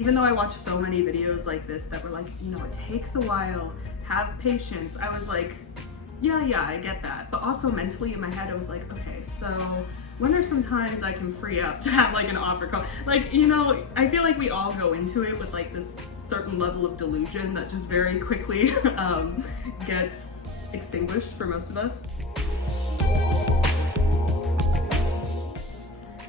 Even though I watched so many videos like this that were like, you know, it takes a while, have patience, I was like, yeah, I get that. But also mentally in my head, I was like, okay, so when are some times I can free up to have like an offer call? Like, you know, I feel like we all go into it with like this certain level of delusion that just very quickly gets extinguished for most of us.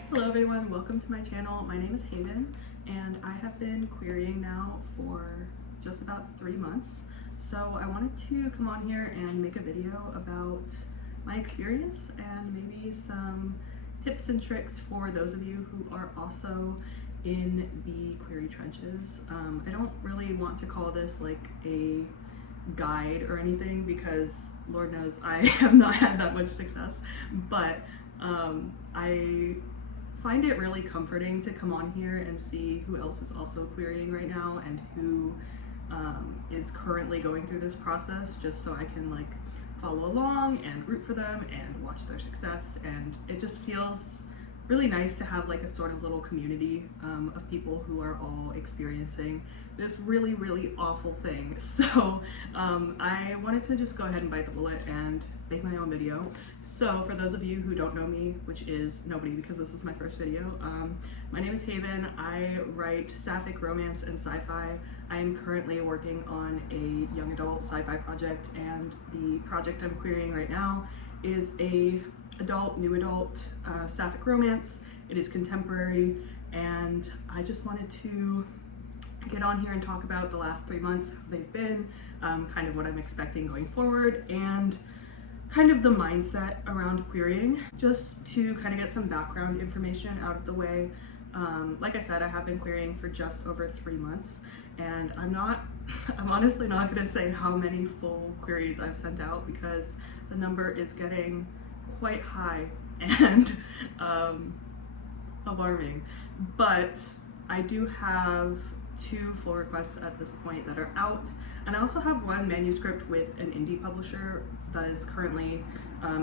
Hello everyone, welcome to my channel. My name is Haven and I have been querying now for just about 3 months. So I wanted to come on here and make a video about my experience and maybe some tips and tricks for those of you who are also in the query trenches. I don't really want to call this like a guide or anything because Lord knows I have not had that much success, but I find it really comforting to come on here and see who else is also querying right now and who is currently going through this process, just so I can like follow along and root for them and watch their success. And it just feels really nice to have like a sort of little community of people who are all experiencing this really awful thing. So I wanted to just go ahead and bite the bullet and make my own video. So for those of you who don't know me, which is nobody because this is my first video, my name is Haven. I write sapphic romance and sci-fi. I am currently working on a young adult sci-fi project, and the project I'm querying right now is a new adult sapphic romance. It is contemporary, and I just wanted to get on here and talk about the last 3 months, how they've been, kind of what I'm expecting going forward, and kind of the mindset around querying, just to kind of get some background information out of the way. Like I said, I have been querying for just over 3 months, and I'm honestly not going to say how many full queries I've sent out because the number is getting quite high and alarming. But I do have 2 full requests at this point that are out, and I also have 1 manuscript with an indie publisher that is currently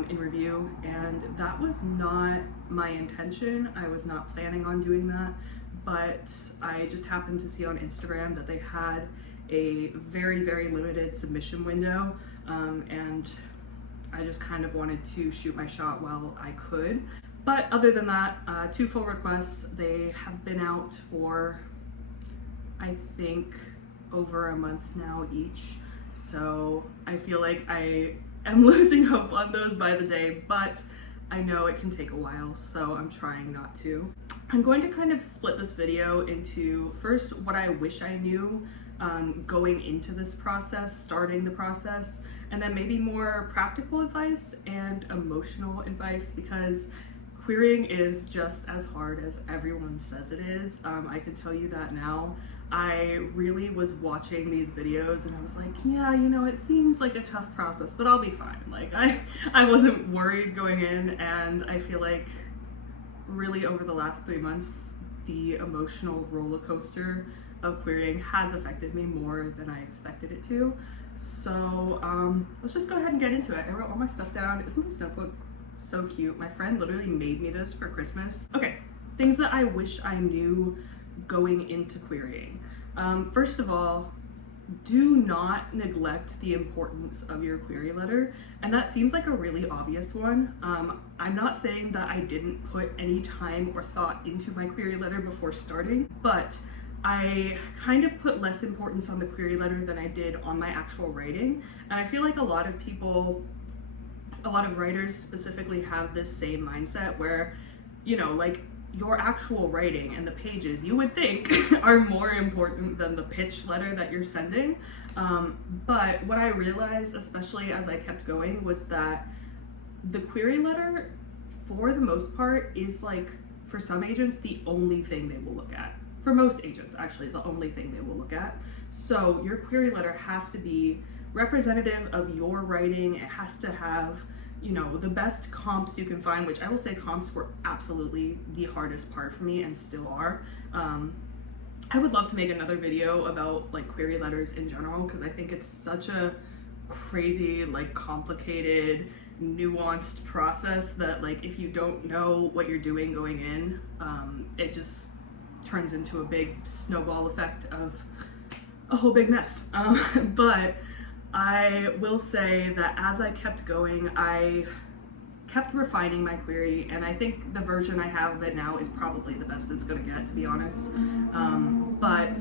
in review, and that was not my intention. I was not planning on doing that, but I just happened to see on Instagram that they had a very limited submission window, and I just kind of wanted to shoot my shot while I could. But other than that, 2 full requests. They have been out for, I think, over a month now each. So I feel like I am losing hope on those by the day, but I know it can take a while, so I'm trying not to. I'm going to kind of split this video into first what I wish I knew going into this process, starting the process, and then maybe more practical advice and emotional advice, because querying is just as hard as everyone says it is. I can tell you that now. I really was watching these videos and I was like, yeah, you know, it seems like a tough process, but I'll be fine. Like I wasn't worried going in, and I feel like really over the last 3 months, the emotional roller coaster of querying has affected me more than I expected it to. So let's just go ahead and get into it. I wrote all my stuff down. Isn't this notebook so cute? My friend literally made me this for Christmas. Okay, things that I wish I knew going into querying. First of all, do not neglect the importance of your query letter. And that seems like a really obvious one. I'm not saying that I didn't put any time or thought into my query letter before starting, but I kind of put less importance on the query letter than I did on my actual writing. And I feel like a lot of people, a lot of writers specifically, have this same mindset where, you know, like your actual writing and the pages you would think are more important than the pitch letter that you're sending. But what I realized, especially as I kept going, was that the query letter, for the most part, is like, for some agents, the only thing they will look at. For most agents, actually, the only thing they will look at. So your query letter has to be representative of your writing. It has to have, you know, the best comps you can find, which I will say comps were absolutely the hardest part for me and still are. I would love to make another video about like query letters in general, because I think it's such a crazy, like complicated, nuanced process that like if you don't know what you're doing going in, turns into a big snowball effect of a whole big mess. But I will say that as I kept going, I kept refining my query, and I think the version I have of it now is probably the best it's gonna get, to be honest. But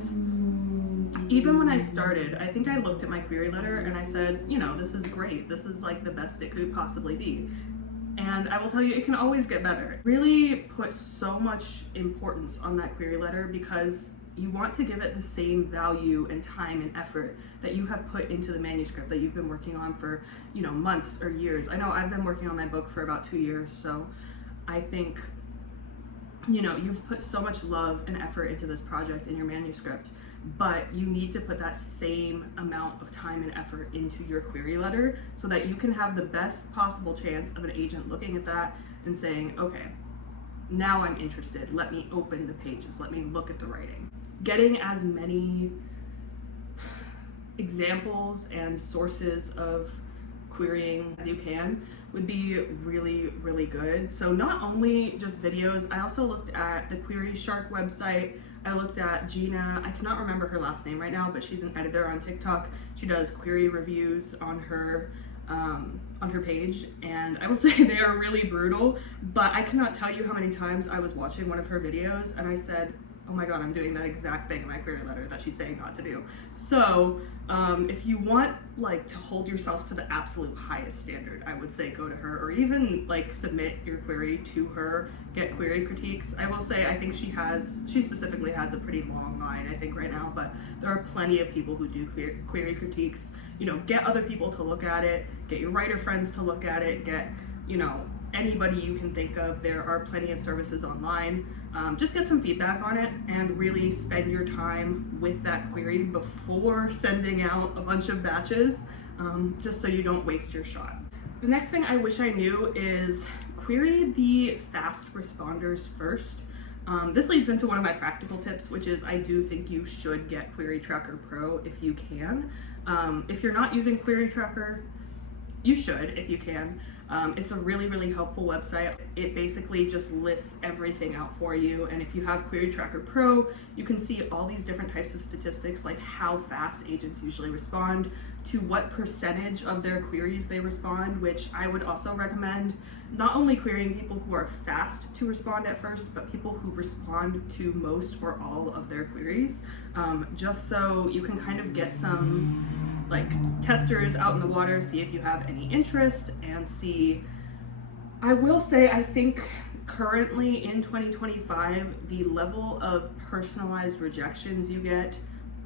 even when I started, I think I looked at my query letter and I said, you know, this is great. This is like the best it could possibly be. And I will tell you, it can always get better. Really put so much importance on that query letter because you want to give it the same value and time and effort that you have put into the manuscript that you've been working on for, you know, months or years. I know I've been working on my book for about 2 years, so I think, you know, you've put so much love and effort into this project in your manuscript, but you need to put that same amount of time and effort into your query letter so that you can have the best possible chance of an agent looking at that and saying, okay, now I'm interested. Let me open the pages. Let me look at the writing. Getting as many examples and sources of querying as you can would be really, really good. So not only just videos, I also looked at the Query Shark website. I looked at Gina, I cannot remember her last name right now, but she's an editor on TikTok. She does query reviews on her page, and I will say they are really brutal, but I cannot tell you how many times I was watching one of her videos and I said, oh my god, I'm doing that exact thing in my query letter that she's saying not to do. So if you want like to hold yourself to the absolute highest standard, I would say go to her, or even like submit your query to her, get query critiques. I will say I think she specifically has a pretty long line, I think, right now, but there are plenty of people who do query critiques. You know, get other people to look at it, get your writer friends to look at it, get, you know, anybody you can think of. There are plenty of services online. Just get some feedback on it and really spend your time with that query before sending out a bunch of batches, just so you don't waste your shot. The next thing I wish I knew is query the fast responders first. This leads into one of my practical tips, which is I do think you should get Query Tracker Pro if you can. If you're not using Query Tracker, you should if you can. It's a really, really helpful website. It basically just lists everything out for you. And if you have Query Tracker Pro, you can see all these different types of statistics, like how fast agents usually respond, to what percentage of their queries they respond, which I would also recommend not only querying people who are fast to respond at first, but people who respond to most or all of their queries, just so you can kind of get some like testers out in the water, see if you have any interest, and see. I will say, I think currently in 2025, the level of personalized rejections you get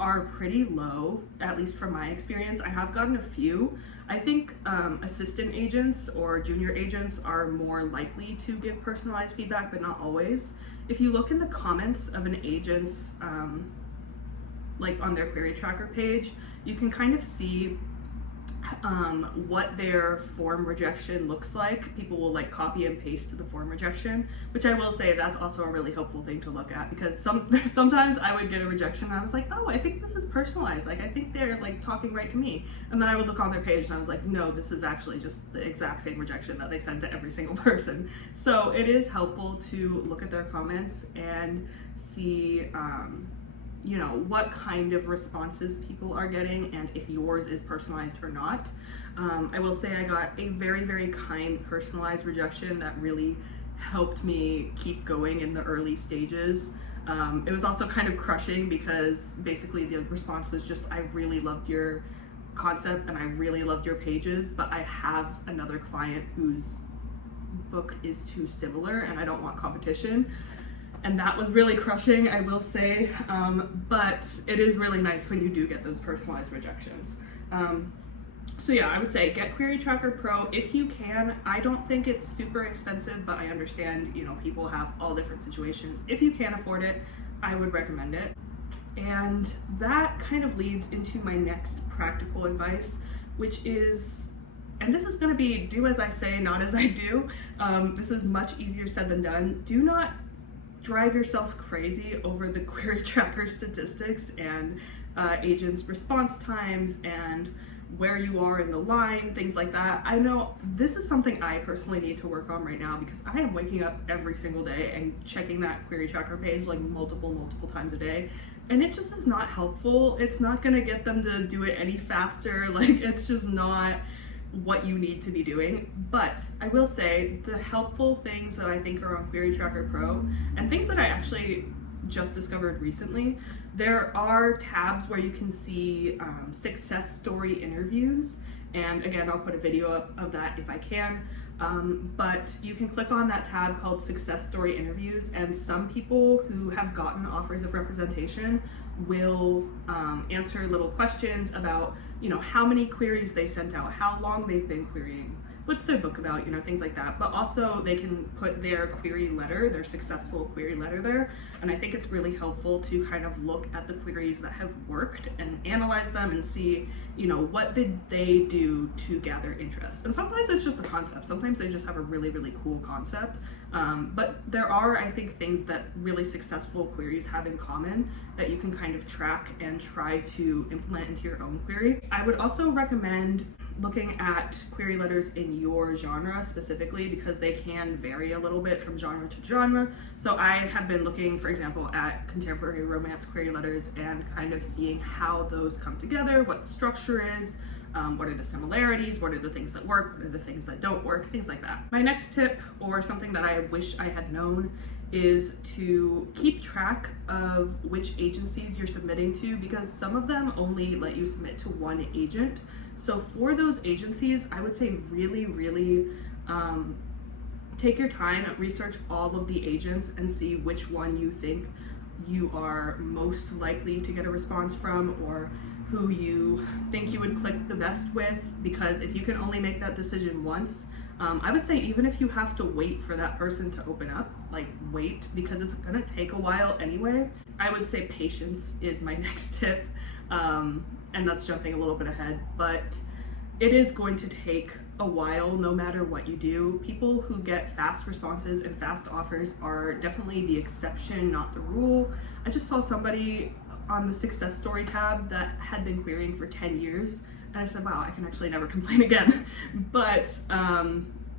are pretty low, at least from my experience. I have gotten a few. I think assistant agents or junior agents are more likely to give personalized feedback, but not always. If you look in the comments of an agent's, like on their Query Tracker page, you can kind of see what their form rejection looks like. People will like copy and paste the form rejection, which I will say that's also a really helpful thing to look at, because sometimes I would get a rejection and I was like, oh, I think this is personalized. Like, I think they're like talking right to me. And then I would look on their page and I was like, no, this is actually just the exact same rejection that they send to every single person. So it is helpful to look at their comments and see, you know, what kind of responses people are getting and if yours is personalized or not. I will say I got a very, very kind personalized rejection that really helped me keep going in the early stages. It was also kind of crushing because basically the response was just, I really loved your concept and I really loved your pages, but I have another client whose book is too similar and I don't want competition. And that was really crushing, I will say, but it is really nice when you do get those personalized rejections. So yeah, I would say get Query Tracker Pro if you can. I don't think it's super expensive, but I understand, you know, people have all different situations. If you can afford it, I would recommend it. And that kind of leads into my next practical advice, which is, and this is gonna be do as I say, not as I do. This is much easier said than done. Do not drive yourself crazy over the Query Tracker statistics and agents' response times and where you are in the line, things like that. I know this is something I personally need to work on right now because I am waking up every single day and checking that query tracker page like multiple times a day. And it just is not helpful. It's not gonna get them to do it any faster. Like, it's just not what you need to be doing. But I will say the helpful things that I think are on Query Tracker Pro, and things that I actually just discovered recently, there are tabs where you can see success story interviews. And again, I'll put a video up of that if I can. But you can click on that tab called Success Story Interviews, and some people who have gotten offers of representation will answer little questions about, you know, how many queries they sent out, how long they've been querying, what's their book about, you know, things like that. But also they can put their query letter, their successful query letter there. And I think it's really helpful to kind of look at the queries that have worked and analyze them and see, you know, what did they do to gather interest. And sometimes it's just the concept. Sometimes they just have a really cool concept. But there are, I think, things that really successful queries have in common that you can kind of track and try to implement into your own query. I would also recommend looking at query letters in your genre specifically, because they can vary a little bit from genre to genre. So I have been looking, for example, at contemporary romance query letters and kind of seeing how those come together, what the structure is, what are the similarities, what are the things that work, what are the things that don't work, things like that. My next tip, or something that I wish I had known, is to keep track of which agencies you're submitting to, because some of them only let you submit to one agent. So for those agencies, I would say really take your time, research all of the agents and see which one you think you are most likely to get a response from, or who you think you would click the best with. Because if you can only make that decision once, I would say even if you have to wait for that person to open up, like wait, because it's gonna take a while anyway. I would say patience is my next tip, and that's jumping a little bit ahead, but it is going to take a while no matter what you do. People who get fast responses and fast offers are definitely the exception, not the rule. I just saw somebody on the success story tab that had been querying for 10 years. And I said, wow, I can actually never complain again. But,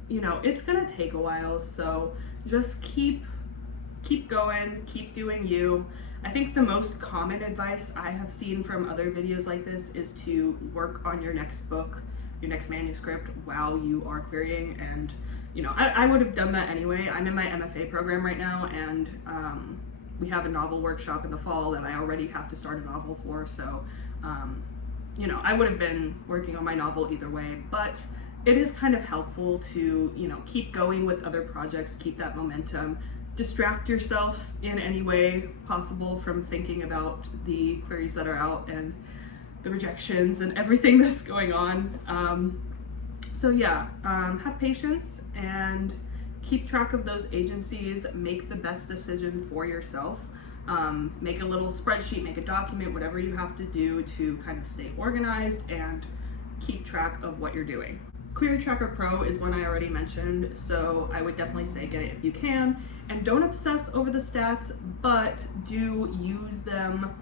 you know, it's gonna take a while. So just keep going, keep doing you. I think the most common advice I have seen from other videos like this is to work on your next book, your next manuscript while you are querying. And, you know, I would have done that anyway. I'm in my MFA program right now, and we have a novel workshop in the fall that I already have to start a novel for. So, you know, I would have been working on my novel either way, but it is kind of helpful to, you know, keep going with other projects, keep that momentum, distract yourself in any way possible from thinking about the queries that are out and the rejections and everything that's going on. So yeah, have patience and keep track of those agencies, make the best decision for yourself. Make a little spreadsheet, make a document, whatever you have to do to kind of stay organized and keep track of what you're doing. Query Tracker Pro is one I already mentioned, so I would definitely say get it if you can. And don't obsess over the stats, but do use them,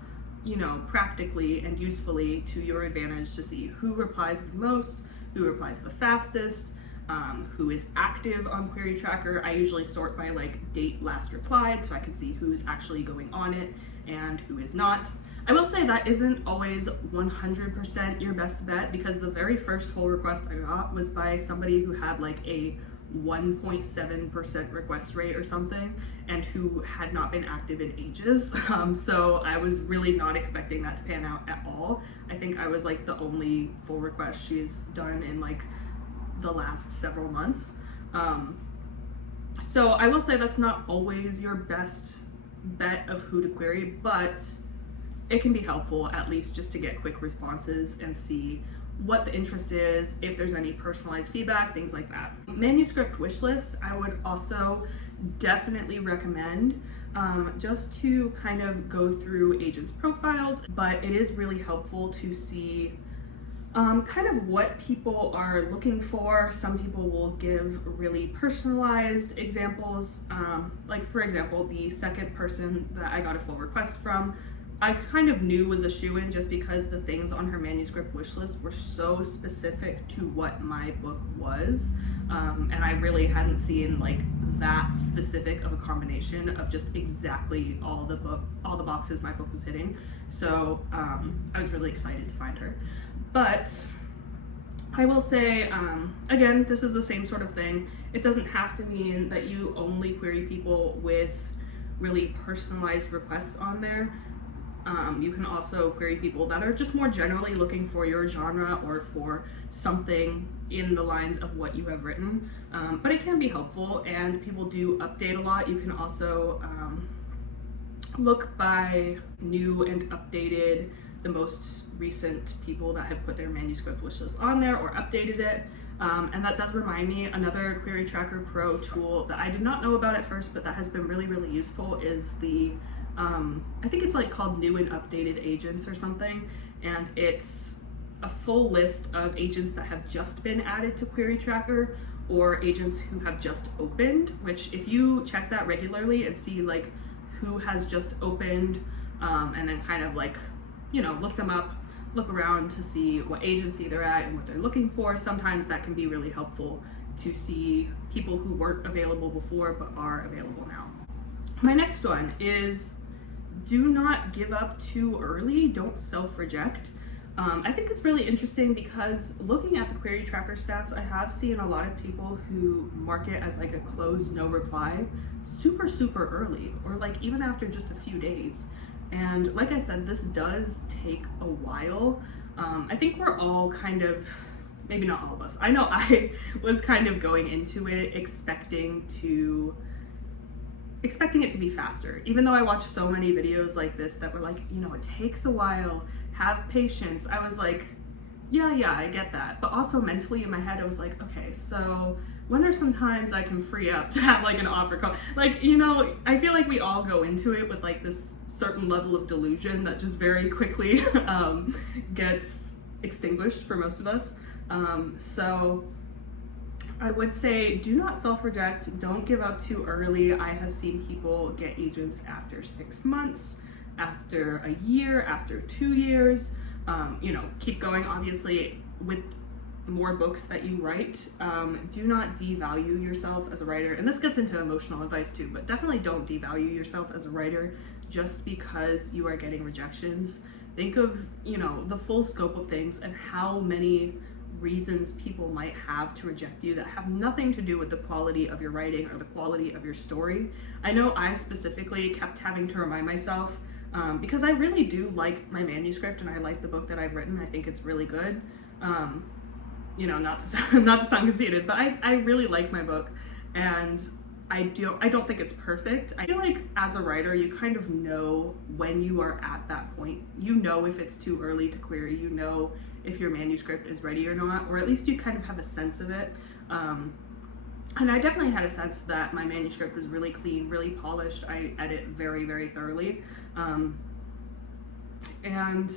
you know, practically and usefully to your advantage to see who replies the most, who replies the fastest, who is active on Query Tracker. I usually sort by like date last replied, so I can see who is actually going on it and who is not. I will say that isn't always 100% your best bet, because the very first pull request I got was by somebody who had like a 1.7% request rate or something, and who had not been active in ages. So I was really not expecting that to pan out at all. I think I was like the only full request she's done in like the last several months. So I will say that's not always your best bet of who to query, but it can be helpful at least just to get quick responses and see what the interest is, if there's any personalized feedback, things like that. Manuscript wish list, I would also definitely recommend, just to kind of go through agents' profiles, but it is really helpful to see kind of what people are looking for. Some people will give really personalized examples. Like for example, the second person that I got a full request from I kind of knew was a shoo-in just because the things on her manuscript wish list were so specific to what my book was. And I really hadn't seen like that specific of a combination of just exactly all the boxes my book was hitting. So I was really excited to find her. But I will say, again, this is the same sort of thing. It doesn't have to mean that you only query people with really personalized requests on there. You can also query people that are just more generally looking for your genre or for something in the lines of what you have written. But it can be helpful, and people do update a lot. You can also look by new and updated, the most recent people that have put their manuscript wishlist on there or updated it. And that does remind me, another Query Tracker Pro tool that I did not know about at first, but that has been really, really useful is the, I think it's like called New and Updated Agents or something. And it's a full list of agents that have just been added to Query Tracker or agents who have just opened, which if you check that regularly and see like who has just opened, and then kind of like, you know, look them up, look around to see what agency they're at and what they're looking for. Sometimes that can be really helpful to see people who weren't available before but are available now. My next one is do not give up too early, don't self-reject. I think it's really interesting because looking at the Query Tracker stats, I have seen a lot of people who mark it as like a closed no reply super, super early, or like even after just a few days. And like I said, this does take a while. I think we're all kind of, maybe not all of us, I know I was kind of going into it expecting it to be faster. Even though I watched so many videos like this that were like, you know, it takes a while, have patience. I was like, yeah, I get that. But also mentally in my head, I was like, okay, so when are some times I can free up to have like an offer call? Like, you know, I feel like we all go into it with like this certain level of delusion that just very quickly gets extinguished for most of us. So I would say do not self-reject, don't give up too early. I have seen people get agents after 6 months, after a year, after 2 years. You know, keep going. Obviously, with more books that you write, do not devalue yourself as a writer. And this gets into emotional advice too, but definitely don't devalue yourself as a writer just because you are getting rejections. Think of, you know, the full scope of things and how many reasons people might have to reject you that have nothing to do with the quality of your writing or the quality of your story. I know I specifically kept having to remind myself, because I really do like my manuscript and I like the book that I've written. I think it's really good. You know, not to sound conceited, but I really like my book, and I don't think it's perfect. I feel like as a writer, you kind of know when you are at that point. You know if it's too early to query, you know if your manuscript is ready or not, or at least you kind of have a sense of it. And I definitely had a sense that my manuscript was really clean, really polished. I edit very, very thoroughly. And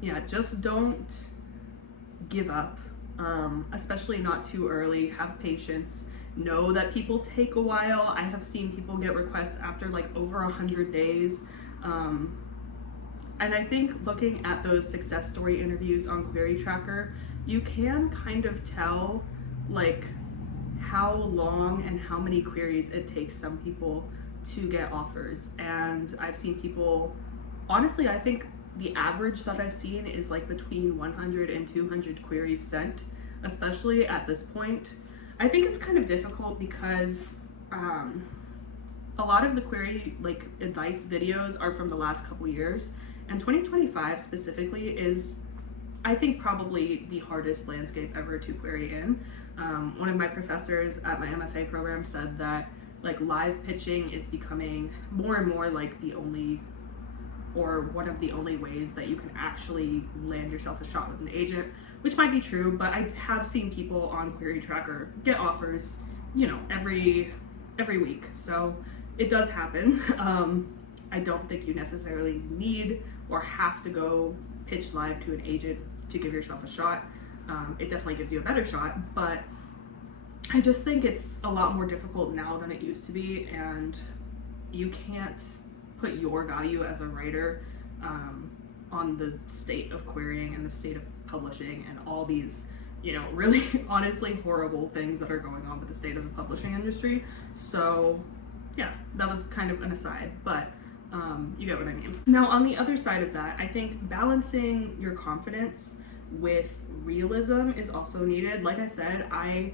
yeah, just don't give up, especially not too early. Have patience. Know that people take a while. I have seen people get requests after like over 100 days. And I think looking at those success story interviews on Query Tracker, you can kind of tell like how long and how many queries it takes some people to get offers. And I've seen people, honestly, I think the average that I've seen is like between 100 and 200 queries sent, especially at this point. I think it's kind of difficult because a lot of the query like advice videos are from the last couple years, and 2025 specifically is, I think, probably the hardest landscape ever to query in. One of my professors at my MFA program said that like live pitching is becoming more and more like the only, or one of the only ways that you can actually land yourself a shot with an agent, which might be true, but I have seen people on Query Tracker get offers, you know, every week. So it does happen. I don't think you necessarily need or have to go pitch live to an agent to give yourself a shot. It definitely gives you a better shot, but I just think it's a lot more difficult now than it used to be, and you can't put your value as a writer on the state of querying and the state of publishing and all these, you know, really honestly horrible things that are going on with the state of the publishing industry. So yeah, that was kind of an aside, but you get what I mean. Now, on the other side of that, I think balancing your confidence with realism is also needed. Like I said, I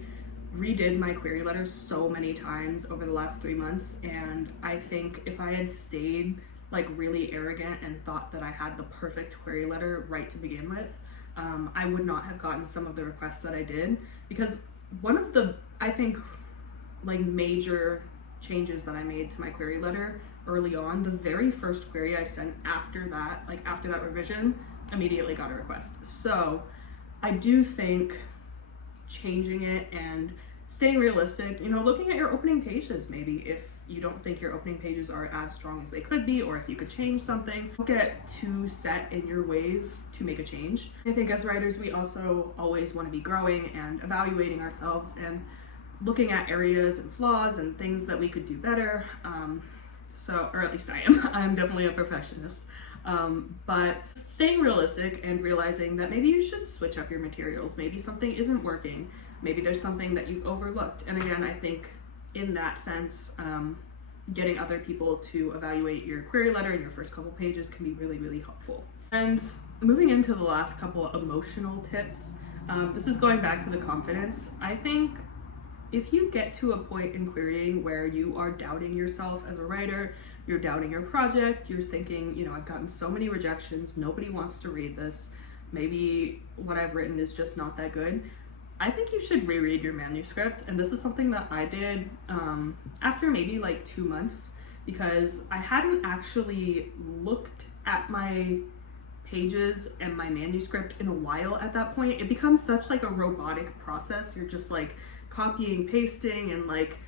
redid my query letters so many times over the last 3 months, and I think if I had stayed like really arrogant and thought that I had the perfect query letter right to begin with, I would not have gotten some of the requests that I did, because one of the, I think, like major changes that I made to my query letter early on, the very first query I sent after that, like after that revision, immediately got a request. So I do think changing it and staying realistic, you know, looking at your opening pages, maybe if you don't think your opening pages are as strong as they could be, or if you could change something. Don't get too set in your ways to make a change. I think as writers, we also always want to be growing and evaluating ourselves and looking at areas and flaws and things that we could do better. So, or at least I am. I'm definitely a perfectionist. But staying realistic and realizing that maybe you should switch up your materials. Maybe something isn't working. Maybe there's something that you've overlooked. And again, I think in that sense, getting other people to evaluate your query letter in your first couple pages can be really, really helpful. And moving into the last couple of emotional tips, this is going back to the confidence. I think if you get to a point in querying where you are doubting yourself as a writer, you're doubting your project, you're thinking, you know, I've gotten so many rejections, nobody wants to read this, maybe what I've written is just not that good, I think you should reread your manuscript. And this is something that I did after maybe like 2 months, because I hadn't actually looked at my pages and my manuscript in a while at that point. It becomes such like a robotic process. You're just like copying, pasting, and like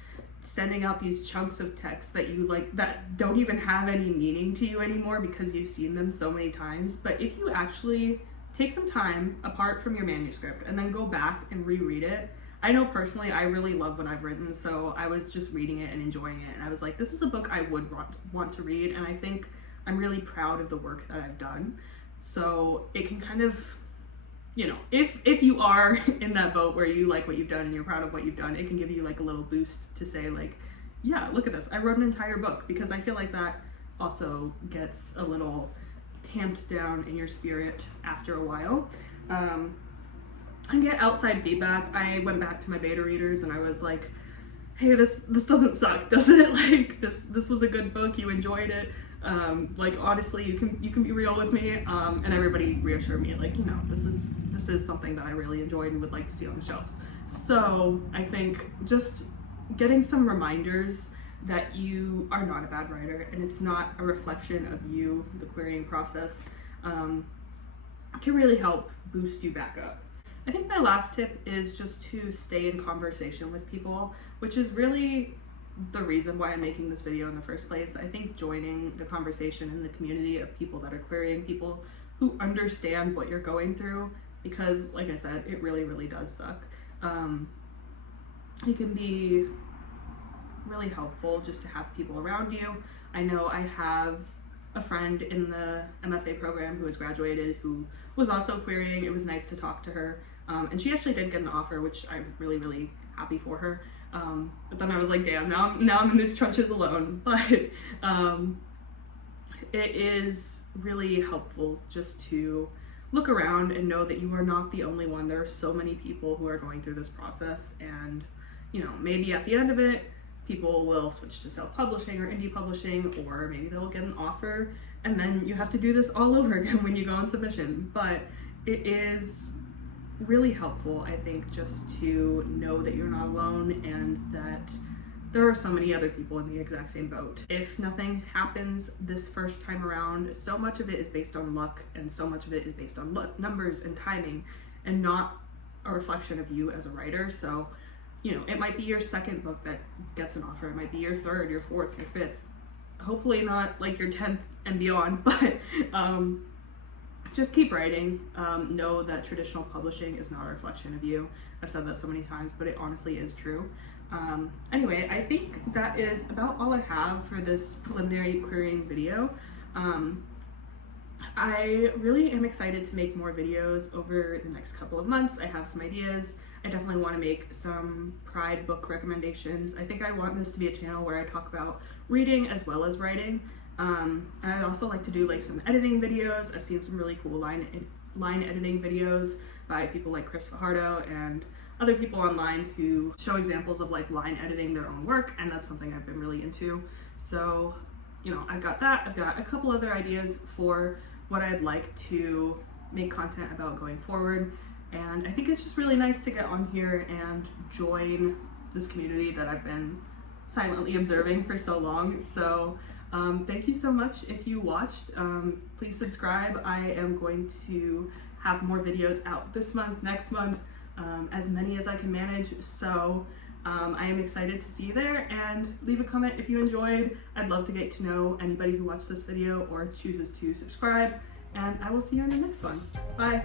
sending out these chunks of text that you like that don't even have any meaning to you anymore because you've seen them so many times. But if you actually take some time apart from your manuscript and then go back and reread it, I know personally I really love what I've written, so I was just reading it and enjoying it, and I was like, this is a book I would want to read, and I think I'm really proud of the work that I've done. So it can kind of, you know, if you are in that boat where you like what you've done and you're proud of what you've done, it can give you like a little boost to say like, yeah, look at this, I wrote an entire book, because I feel like that also gets a little tamped down in your spirit after a while. And get outside feedback. I went back to my beta readers and I was like, hey, this doesn't suck, does it? Like this was a good book, you enjoyed it. Like honestly, you can be real with me. And everybody reassured me, like, you know, this is something that I really enjoyed and would like to see on the shelves. So I think just getting some reminders that you are not a bad writer and it's not a reflection of you, the querying process, can really help boost you back up. I think my last tip is just to stay in conversation with people, which is really the reason why I'm making this video in the first place. I think joining the conversation in the community of people that are querying, people who understand what you're going through, because like I said, it really, really does suck. It can be really helpful just to have people around you. I know I have a friend in the MFA program who has graduated who was also querying. It was nice to talk to her. And she actually did get an offer, which I'm really, really happy for her. But then I was like, damn, now I'm in these trenches alone. But it is really helpful just to look around and know that you are not the only one. There are so many people who are going through this process, and you know, maybe at the end of it, people will switch to self-publishing or indie publishing, or maybe they'll get an offer, and then you have to do this all over again when you go on submission. But it is really helpful, I think, just to know that you're not alone and that there are so many other people in the exact same boat. If nothing happens this first time around, so much of it is based on luck, and so much of it is based on numbers and timing, and not a reflection of you as a writer. So, you know, it might be your second book that gets an offer, it might be your third, your fourth, your fifth, hopefully not like your 10th and beyond, but just keep writing. Know that traditional publishing is not a reflection of you. I've said that so many times, but it honestly is true. Anyway, I think that is about all I have for this preliminary querying video. I really am excited to make more videos over the next couple of months. I have some ideas. I definitely want to make some Pride book recommendations. I think I want this to be a channel where I talk about reading as well as writing. And I'd also like to do like some editing videos. I've seen some really cool line editing videos by people like Chris Fajardo and other people online who show examples of like line editing their own work, and that's something I've been really into. So, you know, I've got that. I've got a couple other ideas for what I'd like to make content about going forward. And I think it's just really nice to get on here and join this community that I've been silently observing for so long. So thank you so much if you watched. Please subscribe. I am going to have more videos out this month, next month, as many as I can manage. So I am excited to see you there, and leave a comment if you enjoyed. I'd love to get to know anybody who watched this video or chooses to subscribe, and I will see you in the next one. Bye.